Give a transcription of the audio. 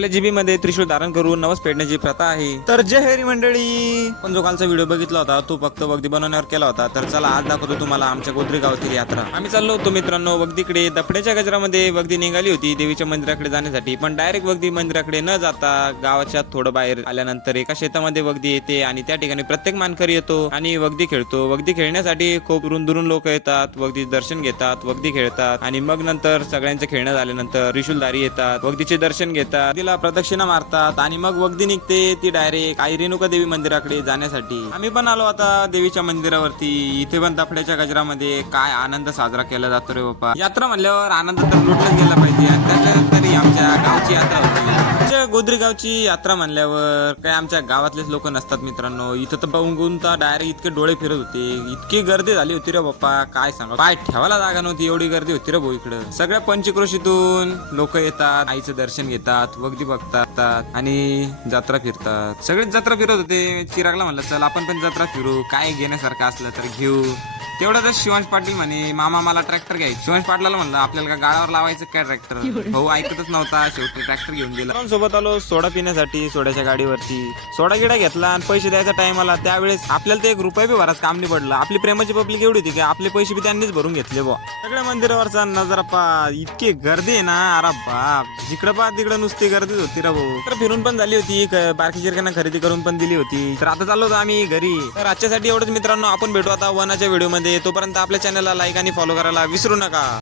आपल्या जिबीमध्ये त्रिशूळ धारण करून नवस पेटण्याची प्रथा आहे। तर जय हरी मंडळी, पण जो कालचा व्हिडिओ बघितला होता तो फक्त वगदी बनवण्यावर केला होता। तर चला आज दाखवतो तुम्हाला आमच्या गोद्री गावातील यात्रा। आम्ही चाललो होतो मित्रांनो वगदीकडे। दफड्याच्या गजरामध्ये वगदी निघाली होती देवीच्या मंदिराकडे जाण्यासाठी, पण डायरेक्ट वगदी मंदिराकडे न जाता गावाच्या थोडं बाहेर आल्यानंतर एका शेतामध्ये वगदी येते आणि त्या ठिकाणी प्रत्येक मानकरी येतो आणि वगदी खेळतो। वगदी खेळण्यासाठी खूप दुरून दुरून लोक येतात, वगदी दर्शन घेतात, वगदी खेळतात आणि मग नंतर सगळ्यांचं खेळणं झाल्यानंतर त्रिशूलधारी येतात, वगदीचे दर्शन घेतात, तिला प्रदक्षिणा मारतात आणि मग वगदी निघते ती डायरेक्ट आई रेणुका देवी मंदिराकडे जाण्यासाठी। आम्ही पण आलो आता देवीच्या मंदिरावरती। इथे पण दफड्याच्या गजरामध्ये काय आनंद साजरा केला जातो रे बाप्पा। यात्रा म्हणल्यावर आनंद तर लुटलाच गेला पाहिजे आणि त्याच्यानंतर आमच्या गावची यात्रा होती। आमच्या गोद्री गावची यात्रा म्हणल्यावर काय आमच्या गावातलेच लोक नसतात मित्रांनो। इथं तर बघून तर डायरेक्ट इतके डोळे फिरत होते, इतकी गर्दी झाली होती रे बाप्पा काय सांगा। पाय ठेवायला जागा नव्हती एवढी गर्दी होती रे भाऊ इकडं। सगळ्या पंचक्रोशीतून लोक येतात, आईचं दर्शन घेतात, वगदी बघतात आणि जत्रा फिरतात। सगळेच जत्रा फिरत होते। चिरागला म्हणलं चल आपण पण जत्रा फिरू, काय घेण्यासारखं असलं तर घेऊ। तेवढ्यातच शिवांश पाटील म्हणे मामा मला ट्रॅक्टर घ्यायचं। शिवांश पाटलाला म्हणलं आपल्याला का गाळावर लावायचं काय ट्रॅक्टर। भाऊ ऐकतच नव्हता, शेवटी ट्रॅक्टर घेऊन गेला। सोबत आलो सोडा पिण्यासाठी सोड्याच्या गाडीवरती। सोडा गिडा घेतला आणि पैसे द्यायचा टाइम आला त्यावेळेस आपल्याला ते 1 रुपया बी भराच काम नाही पडलं। आपली प्रेमाची पब्लिक एवढी होती की आपले पैसे बी त्यांनीच भरून घेतले बुवा। सगळ्या मंदिरावरचा नजारा पा, इतकी गर्दी आहे ना, अरे बाप, जिकडं पा तिकडं नुसती गर्दीच होती रे भाऊ। तर फिरून पण झाली होती, बारकी चिरकांना खरेदी करून पण दिली होती। तर आता चाललो होतो आम्ही घरी। तर आजच्यासाठी एवढंच मित्रांनो, आपण भेटू आता वनाच्या व्हिडिओ मध्ये। तोपर्यंत आपल्या चॅनलला लाईक आणि फॉलो करायला विसरू नका।